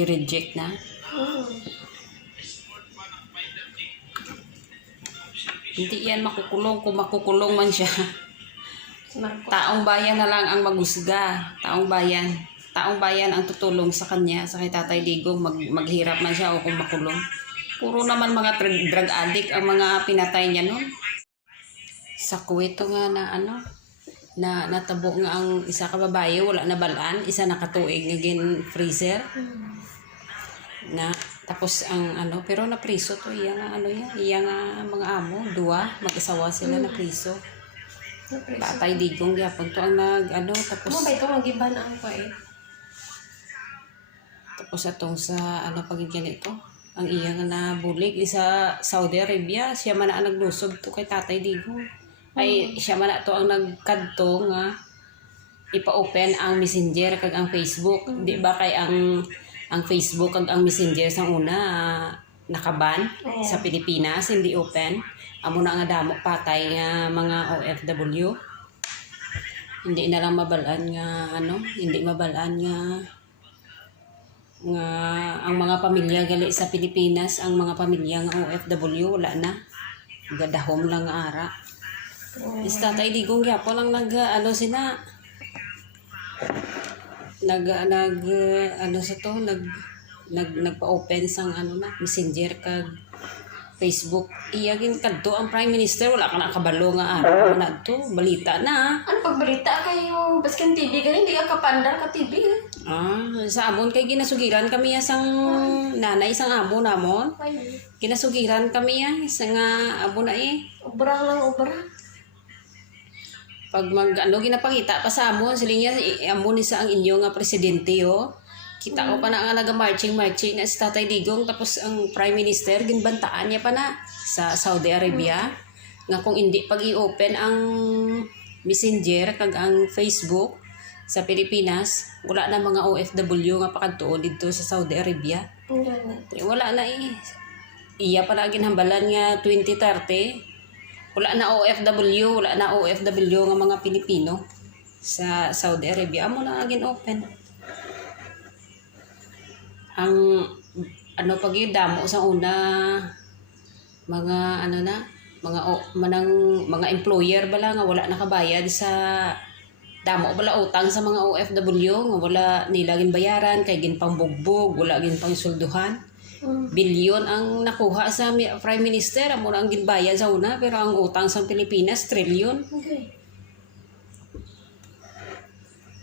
gi-reject na. Hmm. Hindi yan makukulong kung makukulong man siya. Taong bayan na lang ang magusga. Taong bayan. Taong bayan ang tutulong sa kanya, sa kay Tatay Digong, mag, maghirap man siya o kung makulong. Puro naman mga drug, addict ang mga pinatay niya noon. Sa kuwento nga na ano, na natabo nga ang isa ka babae, wala na balaan, isa nakatuig nga gin freezer Hmm. Na tapos ang ano pero na priso to iya nga ano ya iya nga mga amo duwa mag-asawa sila na priso. Tatay Digong gyapon to ang nag ano Mo tapos ba ito magiba na ang pa eh? tapos atong sa ano pagin ganito ang iya nga nabulig sa Saudi Arabia siya man ang naglusog to kay Tatay Digong. Ay siya man to ang nagkadto nga ipa-open ang Messenger kag ang Facebook. Di ba kay ang ang Facebook kag ang Messenger sang una nakaban Oo. sa Pilipinas hindi open. Amo na nga damo patay nga mga OFW hindi na lang mabalaan nga ano hindi mabalaan nga nga ang mga pamilya gali sa Pilipinas ang mga pamilya nga OFW wala na. Gadahom lang nga ara. Is tatay digong gyapon lang nag ano sina nag nag ano sa to nag nag nagpa-open sang ano na messenger kag Facebook iya gin kadto ang prime minister wala ka na kabalo nga araw na to balita na Ano pagbalita kayo? Baskin TV galing, di ka kapandar ka TV eh. ah sa amon kay ginasugiran kami ya sang nanay sang amo namon Ay, ginasugiran kami ya sa nga amo na eh ubra lang, ubra. Pag mag ano ginapakita pa sa amon sila niya i- amo ni sa ang inyo nga presidente yo kita ko pa na nga naga marching marching na si Tatay Digong tapos ang prime minister ginbantaan niya pa na sa Saudi Arabia nga kung hindi pag i-open ang messenger kag ang Facebook sa Pilipinas wala na mga OFW nga pakadtuon dito sa Saudi Arabia wala na eh. Iya pa na ginhambalan nga 2030. Wala na OFW, wala na OFW nga mga Pilipino sa Saudi Arabia. Amo na agin open. Ang ano pag damo sa una mga ano na mga o, manang mga employer bala nga wala nakabayad sa damo bala utang sa mga OFW nga wala nila gin bayaran kay gin pangbugbog wala gin pang. Bilyon ang nakuha sa prime minister amo ang ginbayad sa una pero ang utang sa Pilipinas trilyon Okay.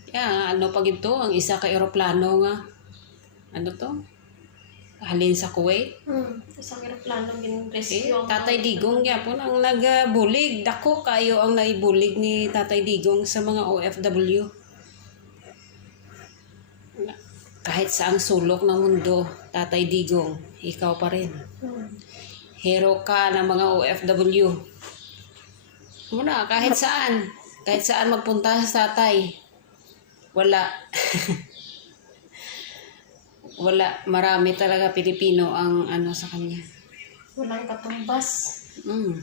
ya ano pag ito ang isa ka eroplano nga ano to halin sa Kuwait Hmm. Isang aeroplano Eh, gin-rescue. ang- Tatay Digong yapon ang nagabulig. Dako kayo ang naibulig ni Tatay Digong sa mga OFW. Kahit sa ang sulok ng mundo, Tatay Digong, ikaw pa rin. Hero ka ng mga OFW. Muna, kahit saan. Kahit saan magpunta sa tatay. Wala. Wala. Marami talaga Pilipino ang ano sa kanya. Walang katumbas. Mm.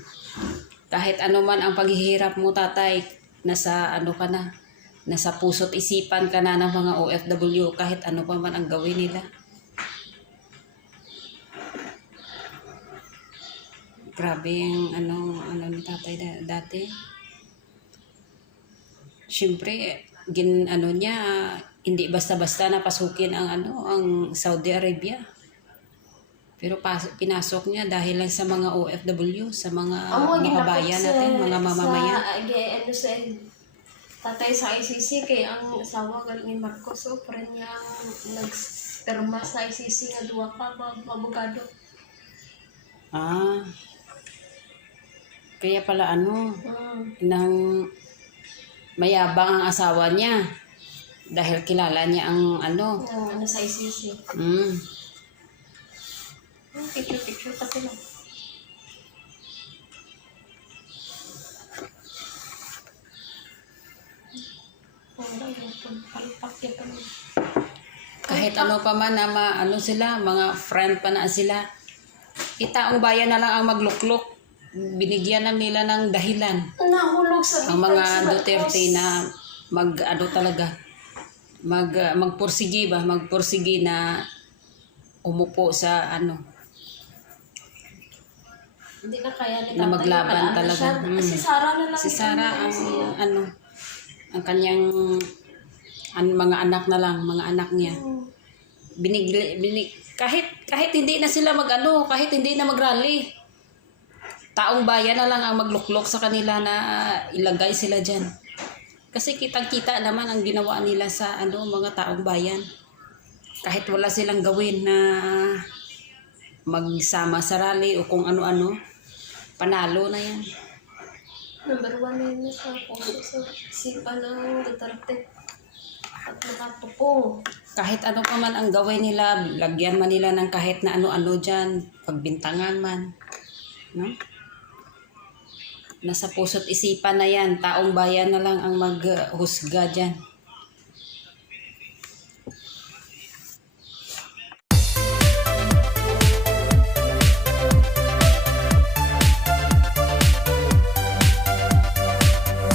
Kahit ano man ang paghihirap mo, tatay, nasa ano ka na, nasa puso't isipan ka na ng mga OFW, kahit ano pa man ang gawin nila. Grabe yung ano, ano ni tatay da- dati. Siyempre, gin ano niya, hindi basta-basta napasukin ang ano, ang Saudi Arabia. Pero pas, pinasok niya dahil lang sa mga OFW, sa mga Amo mga sa- natin, mga mamamayan. Sa, agi- ano sa tatay sa ICC kay ang asawa galing ni Marcos so parang niya nag-perma sa ICC nga duwa ka ba abogado. Ah. Kaya pala ano, Hmm. nang mayabang ang asawa niya. Dahil kilala niya ang ano. Ang ano sa ICC. Mm. Hmm, Picture picture Kahit ano pa man na ma, ano sila, mga friend pa na sila. Itaong bayan na lang ang magluklok. Binigyan na nila ng dahilan. Nahulog sa ang mga Duterte na mag ano talaga mag uh, magpursigi ba magpursigi na umupo sa ano, Hindi na kaya ni Na maglaban talaga. siya. Mm. Si Sarah na lang si Sarah ano ang siya. ano, ang kanyang ang mga anak na lang, mga anak niya. Mm. Binigli, binig, kahit kahit hindi na sila magano, kahit hindi na magrally. Taong bayan na lang ang magluklok sa kanila na ilagay sila diyan. Kasi kitang-kita naman ang ginawa nila sa ano mga taong bayan. Kahit wala silang gawin na magsama sa rally o kung ano-ano, panalo na yan. Number one na yun sa puso sa isipan ng Duterte. At nakatupong. Kahit ano pa man ang gawin nila, lagyan man nila ng kahit na ano-ano dyan, pagbintangan man. No? Nasa puso't isipan na yan, taong bayan na lang ang maghusga dyan.